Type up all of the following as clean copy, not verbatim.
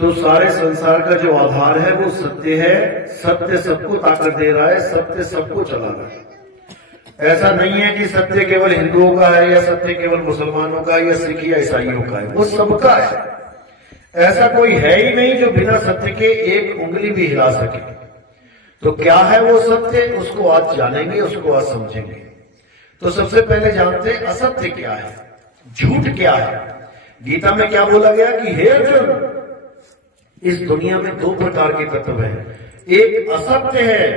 तो सारे संसार का जो आधार है वो सत्य है। सत्य सबको ताकत दे रहा है, सत्य सबको चला रहा है। ऐसा नहीं है कि सत्य केवल हिंदुओं का है या सत्य केवल मुसलमानों का या सिख या ईसाइयों का है, वो सबका है। ऐसा कोई है ही नहीं जो बिना सत्य के एक उंगली भी हिला सके। तो क्या है वो सत्य, उसको आज जानेंगे, उसको आज समझेंगे। तो सबसे पहले जानते हैं असत्य क्या है, झूठ क्या है। गीता में क्या बोला गया कि हे अर्जुन, इस दुनिया में दो प्रकार के तत्व हैं, एक असत्य है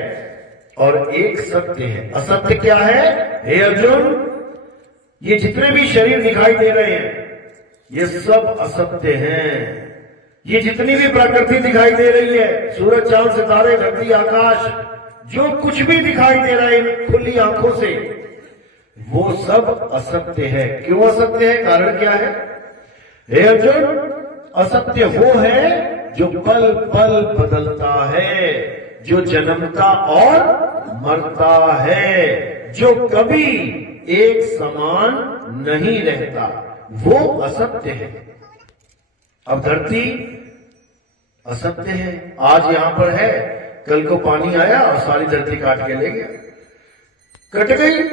और एक सत्य है। असत्य क्या है? हे अर्जुन, ये जितने भी शरीर दिखाई दे रहे हैं ये सब असत्य हैं। ये जितनी भी प्रकृति दिखाई दे रही है, सूरज चांद सितारे धरती आकाश, जो कुछ भी दिखाई दे रहा है खुली आंखों से, वो सब असत्य है। क्यों असत्य है? कारण क्या है? हे अर्जुन, असत्य वो है जो पल पल बदलता है, जो जन्मता और मरता है, जो कभी एक समान नहीं रहता, वो असत्य है। अब धरती असत्य है, आज यहां पर है, कल को पानी आया और सारी धरती काट के ले गया, कट गई।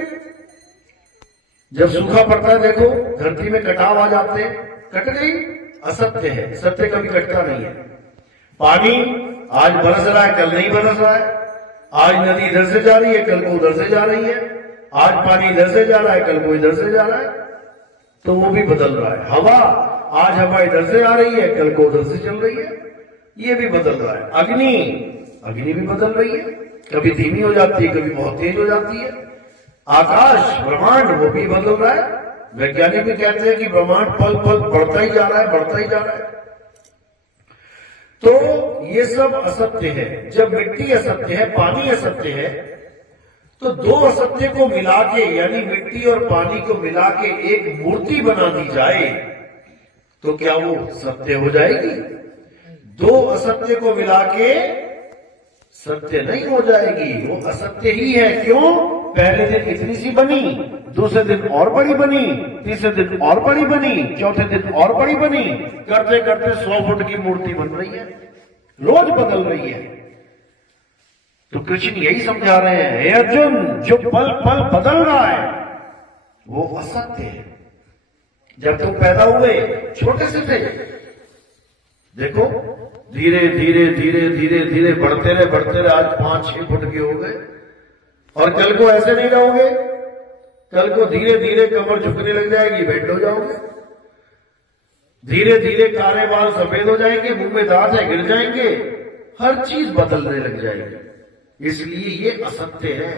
जब सूखा पड़ता है देखो धरती में कटाव आ जाते हैं, कट गई, असत्य है। सत्य कभी कटता नहीं है। पानी आज बरस रहा है, कल नहीं बरस रहा है। आज नदी इधर से जा रही है, कल को उधर से जा रही है। आज पानी इधर से जा रहा है, कल को इधर से जा रहा है, तो वो भी बदल रहा है। हवा, आज हवा इधर से आ रही है, कल को उधर से चल रही है, ये भी बदल रहा है। अग्नि, अग्नि भी बदल रही है, कभी धीमी हो जाती है, कभी बहुत तेज हो जाती है। आकाश, ब्रह्मांड, वो भी बदल रहा है। वैज्ञानिक भी कहते हैं कि ब्रह्मांड पल पल बढ़ता ही जा रहा है, बढ़ता ही जा रहा है। तो ये सब असत्य है। जब मिट्टी असत्य है, पानी असत्य है, तो दो असत्य को मिला के, यानी मिट्टी और पानी को मिला के एक मूर्ति बना दी जाए तो क्या वो सत्य हो जाएगी? दो असत्य को मिला के सत्य नहीं हो जाएगी, वो असत्य ही है। क्यों? पहले दिन इतनी सी बनी, दूसरे दिन और बड़ी बनी, तीसरे दिन और बड़ी बनी, चौथे दिन और बड़ी बनी, करते करते 100 फुट की मूर्ति बन रही है, रोज बदल रही है। तो कृष्ण यही समझा रहे हैं, हे अर्जुन, जो पल पल बदल रहा है वो असत्य है। जब तुम पैदा हुए छोटे से थे, देखो धीरे धीरे धीरे धीरे धीरे बढ़ते रहे, आज 5-6 फुट के हो गए। और कल को ऐसे नहीं रहोगे, कल को धीरे धीरे कमर झुकने लग जाएगी, बेड हो जाओगे। धीरे धीरे काले बाल सफेद हो जाएंगे, मुंह में दांत है गिर जाएंगे, हर चीज बदलने लग जाएगी। इसलिए ये असत्य है।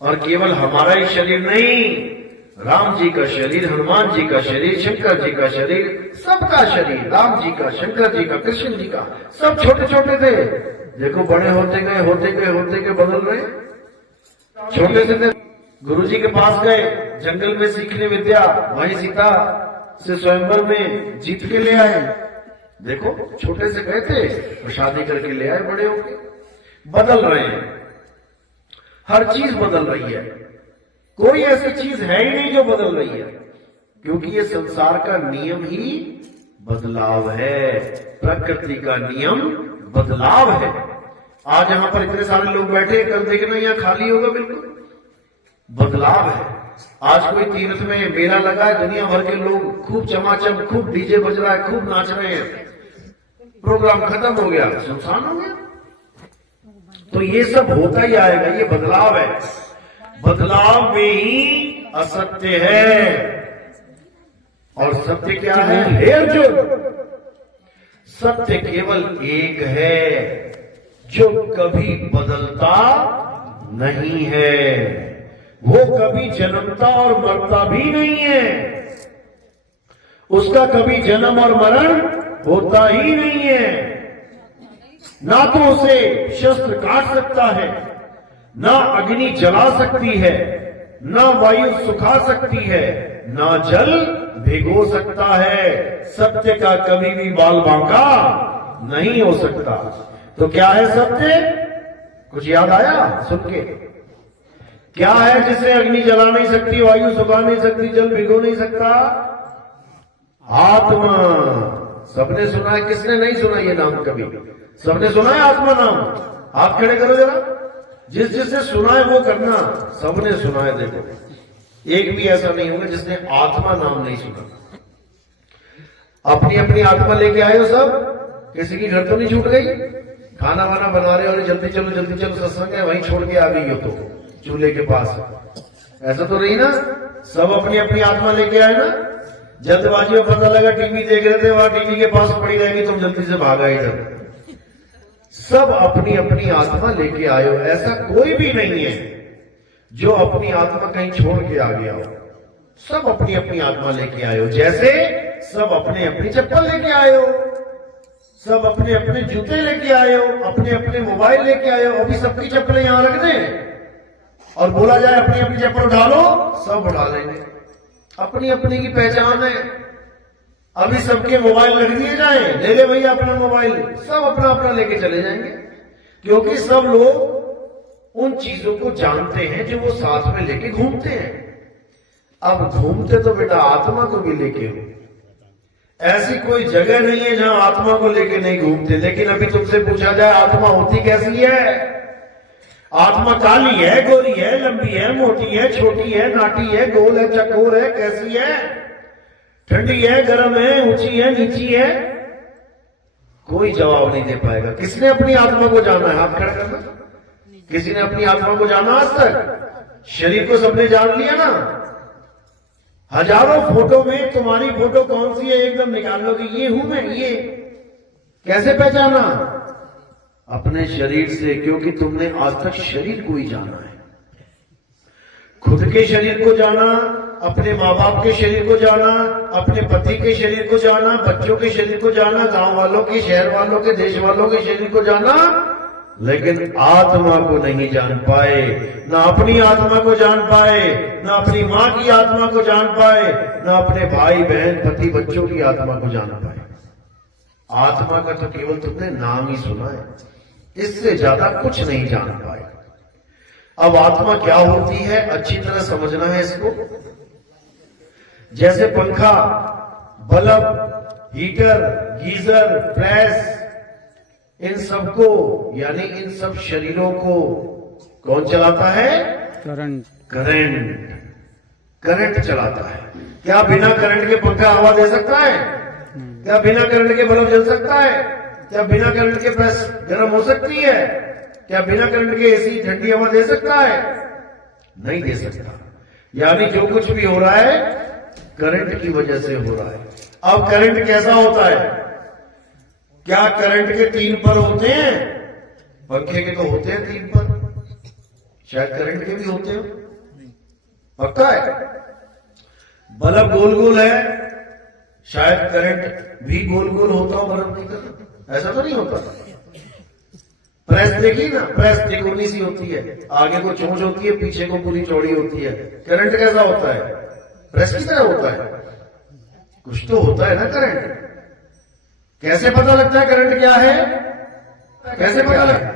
और केवल हमारा ही शरीर नहीं, राम जी का शरीर, हनुमान जी का शरीर, शंकर जी का शरीर, सबका शरीर, राम जी का, शंकर जी का, कृष्ण जी का, सब छोटे छोटे थे। देखो बड़े होते गए होते गए होते गए बदल रहे। छोटे से थे, गुरु जी के पास गए, जंगल में सीखने विद्या, वहीं सीता से स्वयंवर में जीत के ले आए। देखो छोटे से गए थे और शादी करके ले आए बड़े होके। बदल रहे हैं, हर चीज बदल रही है। कोई ऐसी चीज है ही नहीं जो बदल रही है, क्योंकि ये संसार का नियम ही बदलाव है। प्रकृति का नियम बदलाव है। आज यहां पर इतने सारे लोग बैठे, कल देखना यहाँ खाली होगा, बिल्कुल बदलाव है। आज कोई तीर्थ में मेला लगा है, दुनिया भर के लोग खूब चमाचम, खूब डीजे बज रहा है, खूब नाच रहे हैं, प्रोग्राम खत्म हो गया, सुनसान हो गया। तो ये सब होता ही आएगा, ये बदलाव है। बदलाव में ही असत्य है। और सत्य क्या है? हे अर्जुन, सत्य केवल एक है जो कभी बदलता नहीं है, वो कभी जन्मता और मरता भी नहीं है, उसका कभी जन्म और मरण होता ही नहीं है। ना तो उसे शस्त्र काट सकता है, ना अग्नि जला सकती है, ना वायु सुखा सकती है, ना जल भिगो सकता है। सत्य का कभी भी बाल बांका नहीं हो सकता। तो क्या है सत्य? कुछ याद आया सुन के? क्या है जिसे अग्नि जला नहीं सकती, वायु सुखा नहीं सकती, जल भिगो नहीं सकता? आत्मा। सबने सुना है, किसने नहीं सुना ये नाम कभी? सबने सुना है आत्मा नाम? हाथ खड़े करो जरा, जिसने सुना है वो करना। सबने सुना है, देखो एक भी ऐसा नहीं होगा जिसने आत्मा नाम नहीं सुना। अपनी अपनी आत्मा लेके आए हो सब, किसी की घर तो नहीं छूट गई? खाना वाना बना रहे हो, जल्दी चलो सत्संग है, वहीं छोड़ के आ गई हो तो चूल्हे के पास, ऐसा तो नहीं ना? सब अपनी अपनी आत्मा लेके आए ना? जल्दबाजी में पता लगा टीवी देख रहे थे, वहां टीवी के पास पड़ी रहेगी, तुम जल्दी से भागा इधर। सब अपनी अपनी आत्मा लेके आए हो। ऐसा कोई भी नहीं है जो अपनी आत्मा कहीं छोड़ के आ गया हो। सब अपनी अपनी आत्मा लेके आए हो। जैसे सब अपने अपनी चप्पल लेके आए हो, सब अपने अपने जूते लेके आए हो, अपने अपने मोबाइल लेके आए हो। अभी सबकी चप्पलें यहां रख दें और बोला जाए अपनी अपनी चप्पल उठा लो, सब उठा लेंगे। अपनी अपनी की पहचान है। अभी सबके मोबाइल रख दिए जाए, ले ले भैया अपना मोबाइल, सब अपना अपना लेके चले जाएंगे, क्योंकि सब लोग उन चीजों को जानते हैं जो वो साथ में लेके घूमते हैं। अब घूमते तो बेटा आत्मा को भी लेके हो। ऐसी कोई जगह नहीं है जहां आत्मा को लेके नहीं घूमते। लेकिन अभी तुमसे पूछा जाए आत्मा होती कैसी है? आत्मा काली है, गोरी है, लंबी है, मोटी है, छोटी है, नाटी है, गोल है, चकोर है, कैसी है? ठंडी है, गर्म है, ऊंची है, नीची है? कोई जवाब नहीं दे पाएगा। किसने अपनी आत्मा को जाना है? हाथ खड़ा करना। किसी ने अपनी आत्मा को जाना आज तक? शरीर को सबने जान लिया ना? हजारों फोटो में तुम्हारी फोटो कौन सी है एकदम निकाल लोगे, ये हूं मैं, ये कैसे पहचाना? अपने शरीर से, क्योंकि तुमने आज तक शरीर को ही जाना है। खुद के शरीर को जाना, अपने माँ बाप के शरीर को जाना, अपने पति के शरीर को जाना, बच्चों के शरीर को जाना, गांव वालों के, शहर वालों के, देश वालों के शरीर को जाना, लेकिन आत्मा को नहीं जान पाए। ना अपनी आत्मा को जान पाए, ना अपनी माँ की आत्मा को जान पाए, ना अपने भाई बहन पति बच्चों की आत्मा को जान पाए। आत्मा का तो केवल तुमने नाम ही सुना है, इससे ज्यादा कुछ नहीं जान पाए। अब आत्मा क्या होती है अच्छी तरह समझना है इसको। जैसे पंखा, बल्ब, हीटर, गीजर, प्रेस, इन सबको यानी इन सब शरीरों को कौन चलाता है? करंट चलाता है। क्या बिना करंट के पंखा हवा दे सकता है? क्या बिना करंट के बल्ब जल सकता है? क्या बिना करंट के प्रेस गर्म हो सकती है? क्या बिना करंट के एसी ठंडी हवा दे सकता है? नहीं दे सकता। यानी जो कुछ भी हो रहा है करंट की वजह से हो रहा है। अब करंट कैसा होता है? क्या करंट के 3 पर होते हैं? पंखे के तो होते हैं 3 पर, शायद करंट के भी होते हो, पक्का है? बल्ब गोल गोल है, शायद करंट भी गोल गोल होता हो बल्ब की तरह, ऐसा तो नहीं होता। प्रेस देखिए ना, प्रेस त्रिकोणी सी होती है, आगे को चोंच होती है, पीछे को पूरी चौड़ी होती है। करंट कैसा होता है? प्रेस की तरह होता है। कुछ तो होता है ना करंट। कैसे पता लगता है करंट क्या है? कैसे पता लगता है?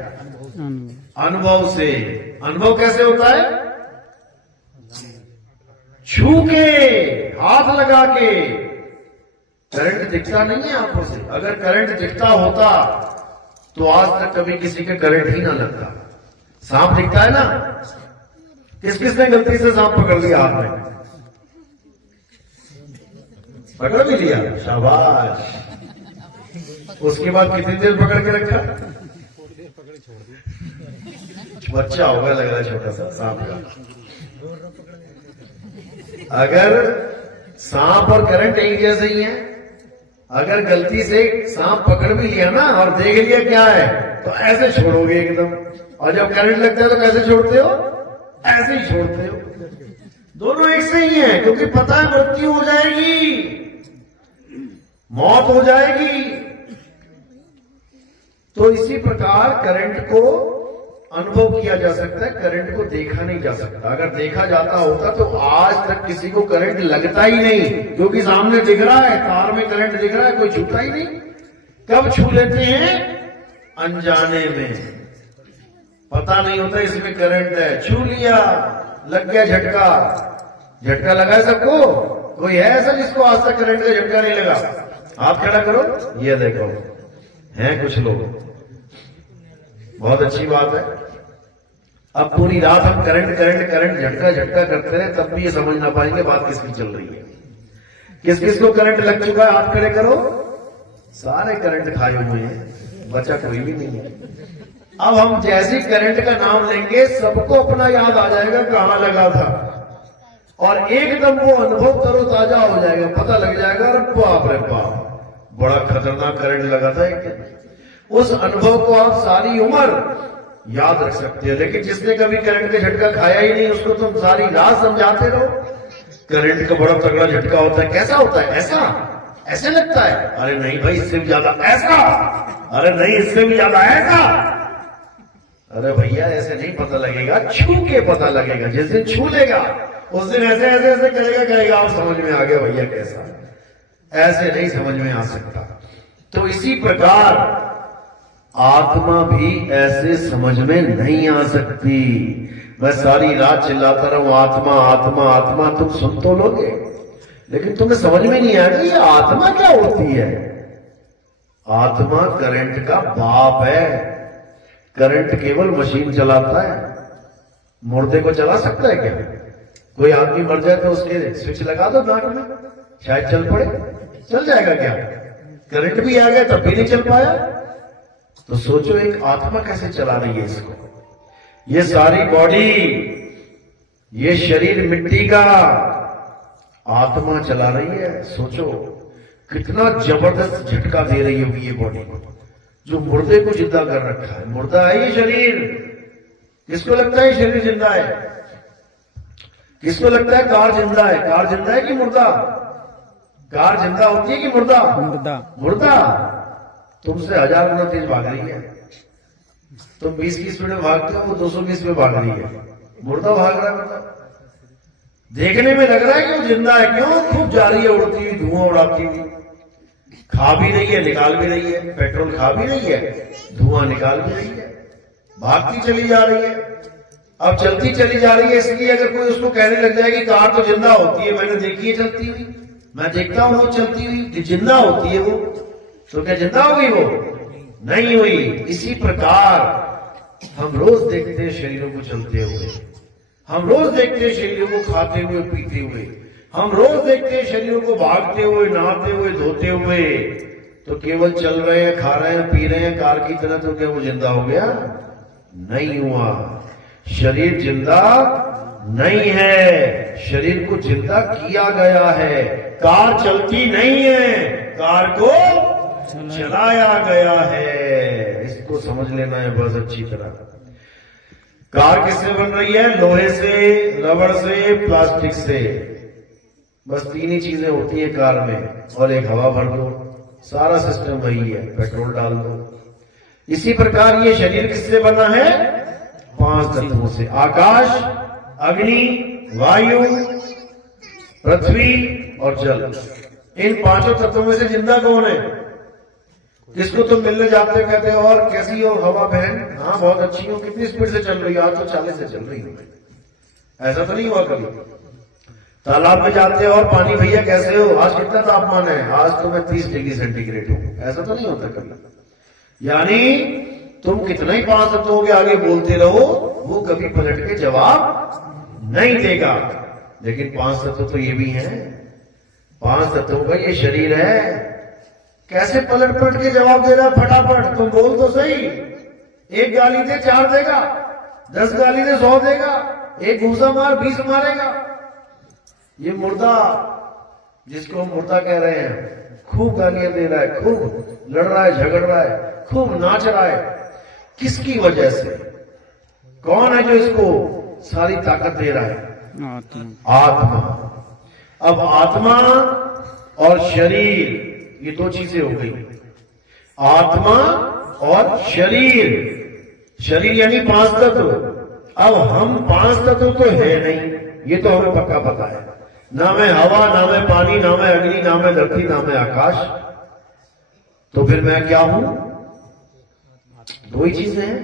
अनुभव से। अनुभव कैसे होता है? छू के, हाथ लगा के। करंट दिखता नहीं है आंखों से। अगर करंट दिखता होता तो आज तक कभी किसी के करंट ही ना लगता। सांप दिखता है ना? किस किसने गलती से सांप पकड़ लिया हाथ में? पकड़ भी लिया, शाबाश। उसके बाद कितनी देर पकड़ के रखा? बच्चा होगा लग रहा है छोटा सा सांप का। अगर सांप और करंट एक जैसे ही है, अगर गलती से सांप पकड़ भी लिया ना और देख लिया क्या है तो ऐसे छोड़ोगे एकदम, और जब करंट लगता है तो कैसे छोड़ते हो? ऐसे ही छोड़ते हो। दोनों एक से ही है, क्योंकि पता है मृत्यु हो जाएगी, मौत हो जाएगी। तो इसी प्रकार करंट को अनुभव किया जा सकता है, करंट को देखा नहीं जा सकता। अगर देखा जाता होता तो आज तक किसी को करंट लगता ही नहीं, क्योंकि सामने दिख रहा है, तार में करंट दिख रहा है, कोई छूता ही नहीं। कब छू लेते हैं? अनजाने में, पता नहीं होता इसमें करंट है, छू लिया, लग गया झटका। झटका लगा है सबको? कोई है ऐसा जिसको आज तक करंट का झटका नहीं लगा? हाथ खड़ा करो, ये देखो हैं कुछ लोग, बहुत अच्छी बात है। अब पूरी रात हम करंट करंट करंट झटका झटका करते रहे तब भी ये समझ ना पाएंगे बात किसकी चल रही है। किस किस को करंट लग चुका है, हाथ खड़े करो। सारे करंट खाए हुए हैं, बचा कोई भी नहीं है। अब हम जैसी करंट का नाम लेंगे सबको अपना याद आ जाएगा कहां लगा था, और एकदम वो अनुभव तरोताजा हो जाएगा, पता लग जाएगा अरे बाप रे बाप बड़ा खतरनाक करंट लगा था एक। उस अनुभव को आप सारी उम्र याद रख सकते हैं। लेकिन जिसने कभी करंट का झटका खाया ही नहीं उसको तुम सारी रात समझाते रहो करंट का बड़ा तगड़ा झटका होता है, कैसा होता है, ऐसा ऐसे लगता है, अरे नहीं भाई इससे भी ज्यादा ऐसा, अरे नहीं इससे भी ज्यादा ऐसा। अरे भैया ऐसे नहीं पता लगेगा, छू के पता लगेगा। जिस दिन छू लेगा उस दिन ऐसे ऐसे ऐसे करेगा आप समझ में आ गया भैया कैसा, ऐसे नहीं समझ में आ सकता। तो इसी प्रकार आत्मा भी ऐसे समझ में नहीं आ सकती। मैं सारी रात चिल्लाता रहूं आत्मा आत्मा आत्मा, तुम सुन तो लोगे लेकिन तुम्हें समझ में नहीं आएगा ये आत्मा क्या होती है। आत्मा करंट का बाप है। करंट केवल मशीन चलाता है, मुर्दे को चला सकता है क्या? कोई आदमी मर जाए तो उसके स्विच लगा दो नाक में, शायद चल पड़े, चल जाएगा क्या? करंट भी आ गया तब भी नहीं चल पाया। तो सोचो एक आत्मा कैसे चला रही है इसको। ये सारी बॉडी, ये शरीर मिट्टी का, आत्मा चला रही है। सोचो कितना जबरदस्त झटका दे रही होगी ये बॉडी को, जो मुर्दे को जिंदा कर रखा है। मुर्दा है ये शरीर। किसको लगता है ये शरीर जिंदा है? किसको लगता है कार जिंदा है? कार जिंदा है कि मुर्दा? कार जिंदा होती है कि मुर्दा? मुर्दा। मुर्दा तुमसे 1000 गुना तेज भाग रही है। तुम 20 की स्पीड में भागते हो, वो 220 में भाग रही है। मुर्दा भाग रहा है। मतलब देखने में लग रहा है कि वो जिंदा है, क्यों? खूब जा रही है उड़ती हुई, धुआं उड़ाती हुई, खा भी रही है निकाल भी रही है, पेट्रोल खा भी रही है, धुआं निकाल भी रही है, भागती चली जा रही है। अब चलती चली जा रही है, इसलिए अगर कोई उसको कहने लग जाए कि कार तो जिंदा होती है, मैंने देखी है चलती हुई, मैं देखता हूं वो चलती हुई, जिंदा होती है वो, तो क्या जिंदा होगी वो? नहीं हुई। इसी प्रकार हम रोज देखते हैं शरीरों को चलते हुए, हम रोज देखते हैं शरीरों को खाते हुए पीते हुए, हम रोज देखते हैं शरीरों को भागते हुए नहाते हुए धोते हुए। तो केवल चल रहे हैं, खा रहे हैं, पी रहे हैं कार की तरह, तो क्या वो जिंदा हो गया? नहीं हुआ। शरीर जिंदा नहीं है, शरीर को जिंदा किया गया है। कार चलती नहीं है, कार को चलाया गया है। इसको समझ लेना है बस अच्छी तरह। कार किससे बन रही है? लोहे से, रबड़ से, प्लास्टिक से। बस 3 ही चीजें होती है कार में, और एक हवा भर दो, सारा सिस्टम वही है, पेट्रोल डाल दो। इसी प्रकार ये शरीर किससे बना है? 5 तत्वों से, आकाश, अग्नि, वायु, पृथ्वी और जल। इन 5 तत्वों में से जिंदा कौन है? जिसको तुम मिलने जाते हो कहते हो और कैसी हो हवा बहन? हाँ बहुत अच्छी हो। कितनी स्पीड से चल रही हो? आज तो 40 से चल रही हो। ऐसा तो नहीं हुआ कभी? तालाब में जाते हो और पानी भैया कैसे हो? आज कितना तापमान है? आज तो मैं 30 डिग्री सेंटीग्रेड हूं। ऐसा तो नहीं होता कभी। यानी तुम कितना ही 5 तत्वों के आगे बोलते रहो, वो कभी पलट के जवाब नहीं देगा। लेकिन 5 तत्व तो ये भी हैं। 5 तत्वों का ये शरीर है। कैसे पलट पलट के जवाब दे रहा? फटाफट तुम बोल तो सही। 1 गाली दे 4 देगा, 10 गाली दे 100 देगा, 1 घूसा मार 20 मारेगा। ये मुर्दा, जिसको हम मुर्दा कह रहे हैं, खूब गालियां दे रहा है, खूब लड़ रहा है, झगड़ रहा है, खूब नाच रहा है। किसकी वजह से? कौन है जो इसको सारी ताकत दे रहा है? आत्मा। अब आत्मा और शरीर, ये 2 चीजें हो गई। आत्मा और शरीर, शरीर यानी 5 तत्व। अब हम 5 तत्व तो है नहीं, ये तो हमें पक्का पता है। ना मैं हवा, ना मैं पानी, ना मैं अग्नि, ना मैं धरती, ना मैं आकाश। तो फिर मैं क्या हूं? 2 ही चीजें हैं,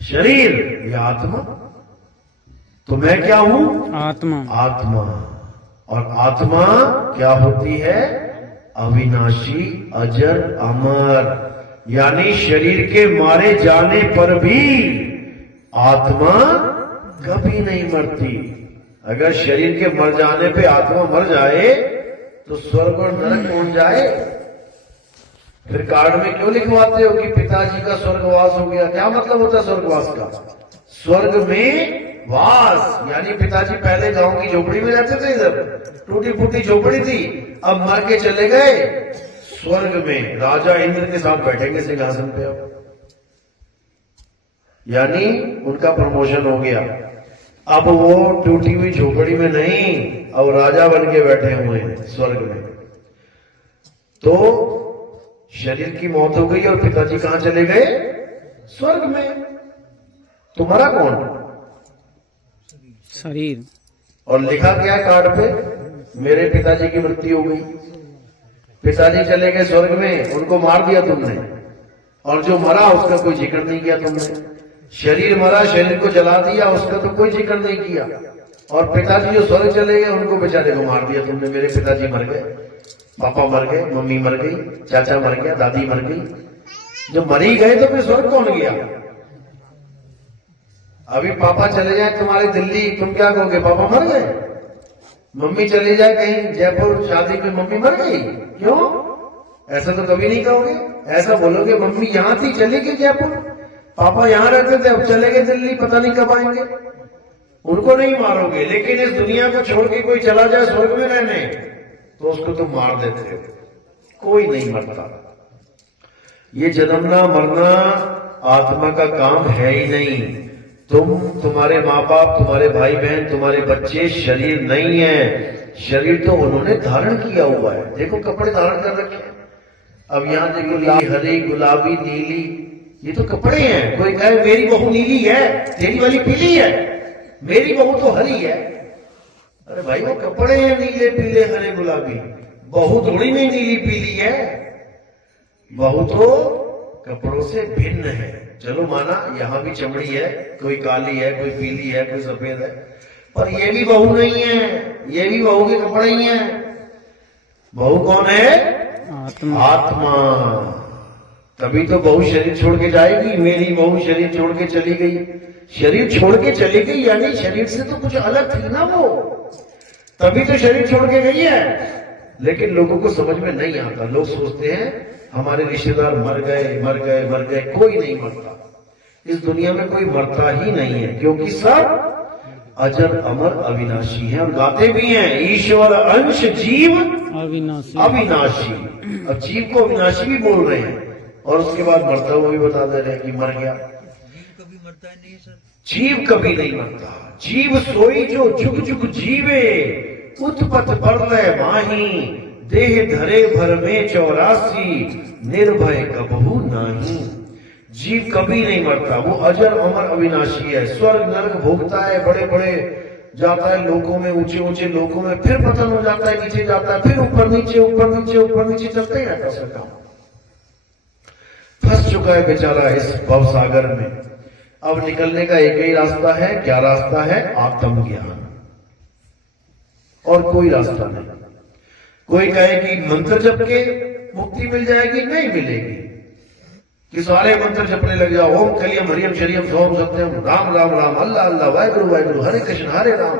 शरीर या आत्मा। तो मैं क्या हूं? आत्मा। आत्मा। और आत्मा क्या होती है? अविनाशी, अजर, अमर, यानी शरीर के मारे जाने पर भी आत्मा कभी नहीं मरती। अगर शरीर के मर जाने पे आत्मा मर जाए तो स्वर्ग और नरक कौन जाए? फिर कार्ड में क्यों लिखवाते हो कि पिताजी का स्वर्गवास हो गया? क्या मतलब होता है स्वर्गवास का? स्वर्ग में वास, यानी पिताजी पहले गांव की झोपड़ी में रहते थे, इधर टूटी फूटी झोपड़ी थी, अब मर के चले गए स्वर्ग में, राजा इंद्र के साथ बैठेंगे सिंहासन पे। अब यानी उनका प्रमोशन हो गया, अब वो टूटी हुई झोपड़ी में नहीं, अब राजा बन के बैठे हुए हैं स्वर्ग में। तो शरीर की मौत हो गई और पिताजी कहां चले गए? स्वर्ग में। तुम्हारा कौन? शरीर। और लिखा क्या कार्ड पे? मेरे पिताजी की मृत्यु हो गई, पिताजी चले गए स्वर्ग में, उनको मार दिया तुमने, और जो मरा उसका कोई जिक्र नहीं किया तुमने। शरीर मरा, शरीर को जला दिया, उसका तो कोई जिक्र नहीं किया। और पिताजी जो स्वर्ग चले गए उनको बेचारे को मार दिया तुमने। मेरे पिताजी मर गए, पापा मर गए, मम्मी मर गई, चाचा मर गया, दादी मर गई। जब मर ही गए तो फिर स्वर्ग कौन गया? अभी पापा चले जाए तुम्हारे दिल्ली, तुम क्या कहोगे? पापा मर गए। मम्मी चली जाए कहीं जयपुर शादी में, मम्मी मर गई। क्यों? ऐसा तो कभी नहीं कहोगे। ऐसा बोलोगे मम्मी यहां थी, चली गई जयपुर, पापा यहां रहते थे, अब चले गए दिल्ली, पता नहीं कब आएंगे। उनको नहीं मारोगे। लेकिन इस दुनिया को छोड़ के कोई चला जाए स्वर्ग में रहने तो उसको तुम मार देते हो। कोई नहीं मरता। ये जन्मना मरना आत्मा का काम है ही नहीं। तुम, तुम्हारे माँ बाप, तुम्हारे भाई बहन, तुम्हारे बच्चे शरीर नहीं है। शरीर तो उन्होंने धारण किया हुआ है। देखो कपड़े धारण कर रखे हैं। अब यहाँ देखो लाल, हरी, गुलाबी, नीली, ये तो कपड़े हैं। कोई कहे मेरी बहू नीली है, तेरी वाली पीली है, मेरी बहू तो हरी है। अरे भाई वो कपड़े हैं नीले, पीले, हरे, गुलाबी। बहू थोड़ी नहीं नीली पीली है, बहू तो कपड़ों से भिन्न है। चलो माना यहाँ भी चमड़ी है, कोई काली है, कोई पीली है, कोई सफेद है, पर ये भी बहू नहीं है, ये भी बहू के कपड़े ही हैं। बहू कौन है? आत्मा। आत्मा। तभी तो बहू शरीर छोड़ के जाएगी। मेरी बहू शरीर छोड़ के चली गई, शरीर छोड़ के चली गई यानी शरीर से तो कुछ अलग थी ना वो, तभी तो शरीर छोड़ के गई है। लेकिन लोगों को समझ में नहीं आता। लोग सोचते हैं हमारे रिश्तेदार मर गए, मर गए, मर गए। कोई नहीं मरता। इस दुनिया में कोई मरता ही नहीं है, क्योंकि सब अजर, अमर, अविनाशी है। और गाते भी हैं ईश्वर अंश जीव अविनाशी। अविनाशी। अब जीव को अविनाशी भी बोल रहे हैं और उसके बाद मरता हुआ भी बता दे रहे हैं कि मर गया। कभी मरता है नहीं सर। जीव कभी नहीं मरता। जीव सोई जो जुग जुग जीवे, उत्पत परलय माही, देह धरे भर में 84, निर्भय कबहू नाही। जीव कभी नहीं मरता, वो अजर, अमर, अविनाशी है। स्वर्ग नरक भोगता है, बड़े बड़े जाता है लोकों में, ऊंचे ऊंचे लोकों में, फिर पतन हो जाता है, नीचे जाता है, फिर ऊपर नीचे, ऊपर नीचे, ऊपर नीचे, चलते ही रहता है काम। फंस चुका है बेचारा इस भव सागर में। अब निकलने का एक ही रास्ता है। क्या रास्ता है? आत्मज्ञान, और कोई रास्ता नहीं। कोई कहे कि मंत्र जप के मुक्ति मिल जाएगी, नहीं मिलेगी। कि सारे मंत्र जपने लग जाओ, ओम कलियम हरियम शरियम सोम सत्यम, राम राम राम, अल्लाह अल्लाह, वाहिगुरु वाहिगुरु, हरे कृष्ण हरे राम,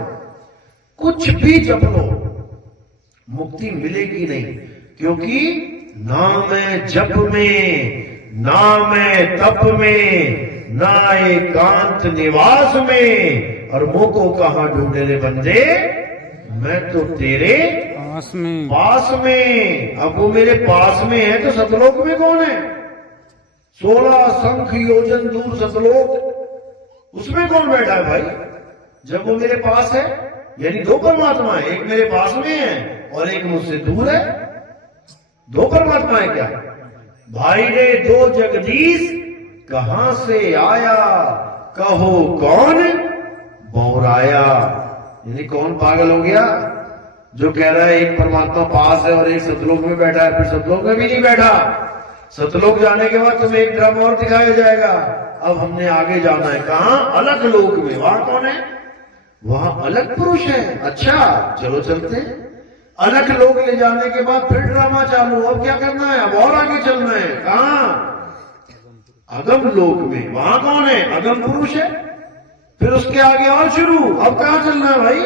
कुछ भी जप लो, मुक्ति मिलेगी नहीं। क्योंकि नाम है जप में, नाम है तप में, ना एकांत निवास में, और मुंह को कहां ढूंढे रे बंदे, मैं तो तेरे पास में। पास में। अब वो मेरे पास में है तो सतलोक में कौन है? 16 शंख योजन दूर सतलोक, उसमें कौन बैठा है भाई? जब वो मेरे पास है, यानी दो परमात्मा है, एक मेरे पास में है और एक मुझसे दूर है। दो परमात्मा है क्या? भाई रे दो जगदीश कहां से आया, कहो कौन बौराया। यानी कौन पागल हो गया जो कह रहा है एक परमात्मा पास है और एक सतलोक में बैठा है? फिर सतलोक में भी नहीं बैठा। सतलोक जाने के बाद तुम्हें एक ड्रामा और दिखाया जाएगा। अब हमने आगे जाना है, कहां? अलग लोक में। वहां कौन है? वहां अलग पुरुष है। अच्छा चलो चलते हैं। अलग लोग ले जाने के बाद फिर ड्रामा चालू। अब क्या करना है, अब और आगे चलना है। कहां? अगम लोक में। वहां कौन है? अगम पुरुष है। फिर उसके आगे और शुरू। अब कहां चलना है भाई?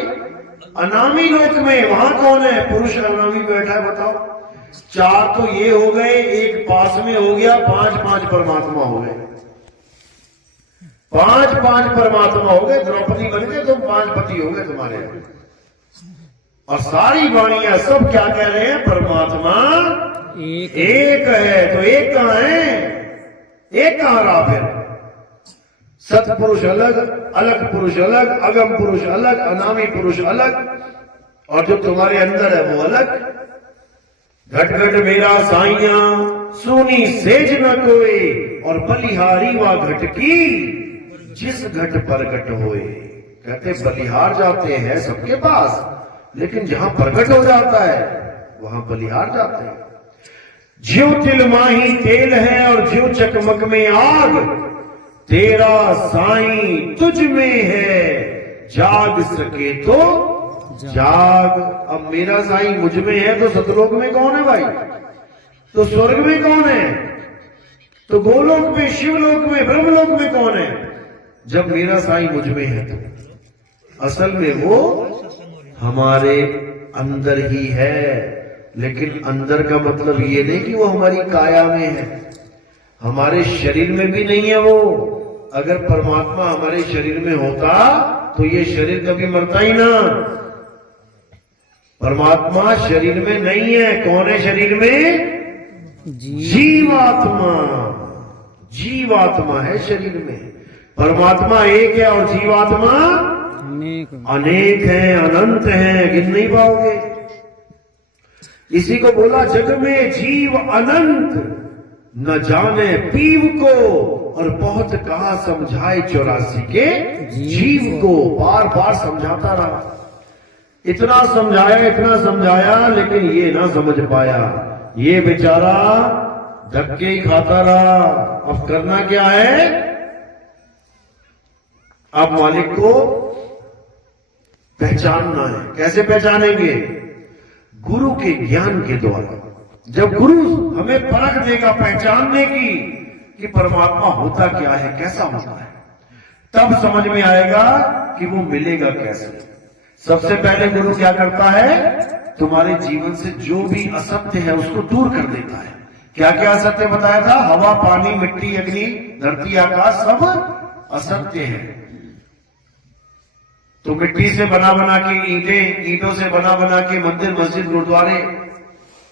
अनामी लोक में। वहां कौन है? पुरुष अनामी बैठा है। बताओ, 4 तो ये हो गए, एक पास में हो गया, 5 परमात्मा हो गए। 5 परमात्मा हो गए। द्रौपदी बन गए, तुम 5 पति हो गए तुम्हारे। और सारी वाणियां सब क्या कह रहे हैं? परमात्मा एक है। तो एक कहां है? एक कहां रहा फिर? सतपुरुष अलग, अलग पुरुष अलग, अगम पुरुष अलग, अनामी पुरुष अलग, और जो तुम्हारे अंदर है वो अलग। घट घट मेरा साइया सोनी सेज न कोई, और बलिहारी वा घट की जिस घट प्रगट होए। कहते बलिहार जाते हैं सबके पास, लेकिन जहां प्रगट हो जाता है वहां बलिहार जाते हैं। ज्यों तिल माही तेल है और ज्यों चकमक में आग, तेरा साईं तुझ में है, जाग सके तो जाग। अब मेरा साईं मुझ में है तो सतलोक में कौन है भाई? तो स्वर्ग में कौन है? तो गोलोक में, शिवलोक में, ब्रह्मलोक में कौन है? जब मेरा साईं मुझ में है तो असल में वो हमारे अंदर ही है। लेकिन अंदर का मतलब ये नहीं कि वो हमारी काया में है, हमारे शरीर में भी नहीं है वो। अगर परमात्मा हमारे शरीर में होता तो ये शरीर कभी मरता ही ना। परमात्मा शरीर में नहीं है। कौन है शरीर में? जीवात्मा। जीवात्मा है शरीर में। परमात्मा एक है और जीवात्मा अनेक है, अनंत है, गिन नहीं पाओगे। इसी को बोला जग में जीव अनंत, न जाने पीव को, और बहुत कहा समझाए 84 के जीव को। बार बार समझाता रहा, इतना समझाया, लेकिन ये ना समझ पाया। ये बेचारा धक्के ही खाता रहा। अब करना क्या है? अब मालिक को पहचानना है। कैसे पहचानेंगे? गुरु के ज्ञान के द्वारा। जब गुरु हमें परख देगा पहचानने की कि परमात्मा होता क्या है, कैसा होता है, तब समझ में आएगा कि वो मिलेगा कैसे। सबसे पहले गुरु क्या करता है? तुम्हारे जीवन से जो भी असत्य है उसको दूर कर देता है। क्या क्या असत्य बताया था? हवा, पानी, मिट्टी, अग्नि, धरती, आकाश सब असत्य है। तो मिट्टी से बना के ईंटें, ईंटों से बना के मंदिर, मस्जिद, गुरुद्वारे,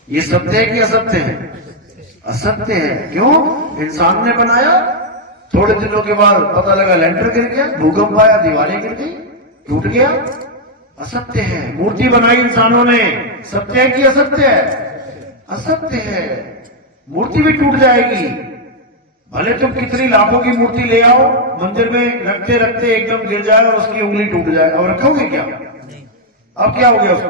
ये सत्य है कि असत्य है? असत्य है। क्यों? इंसान ने बनाया, थोड़े दिनों के बाद पता लगा लेंटर गिर गया, भूकंप आया, दीवारें गिर गई, टूट गया। असत्य है। मूर्ति बनाई इंसानों ने, सत्य है कि असत्य है? असत्य है। मूर्ति भी टूट जाएगी। भले तुम कितनी लाखों की मूर्ति ले आओ, मंदिर में रखते रखते एकदम गिर जाए और उसकी उंगली टूट जाए, और रखोगे क्या? अब क्या हो गया उसको?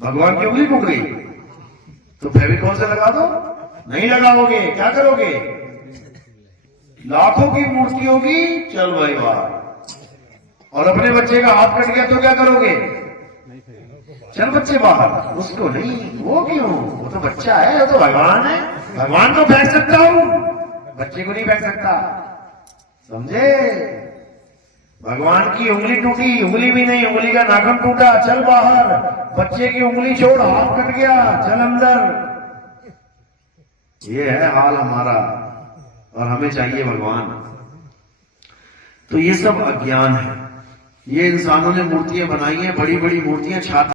भगवान की उंगली टूट गई तो फेविकॉल से लगा दो? नहीं लगाओगे। क्या करोगे? लाखों की मूर्ति होगी, चल भाई वाह। और अपने बच्चे का हाथ कट गया तो क्या करोगे? चल बच्चे बाहर। उसको नहीं। वो क्यों? वो तो बच्चा है, वो तो भगवान है। भगवान को फेंक सकता हूं, बच्चे को नहीं फेंक सकता। समझे? भगवान की उंगली टूटी, उंगली भी नहीं, उंगली का नाखून टूटा, चल बाहर। बच्चे की उंगली छोड़, हाथ कट गया, चल अंदर। ये है हाल हमारा, और हमें चाहिए भगवान। तो ये सब अज्ञान है। ये इंसानों ने मूर्तियां बनाई हैं, बड़ी बड़ी मूर्तियां, छाती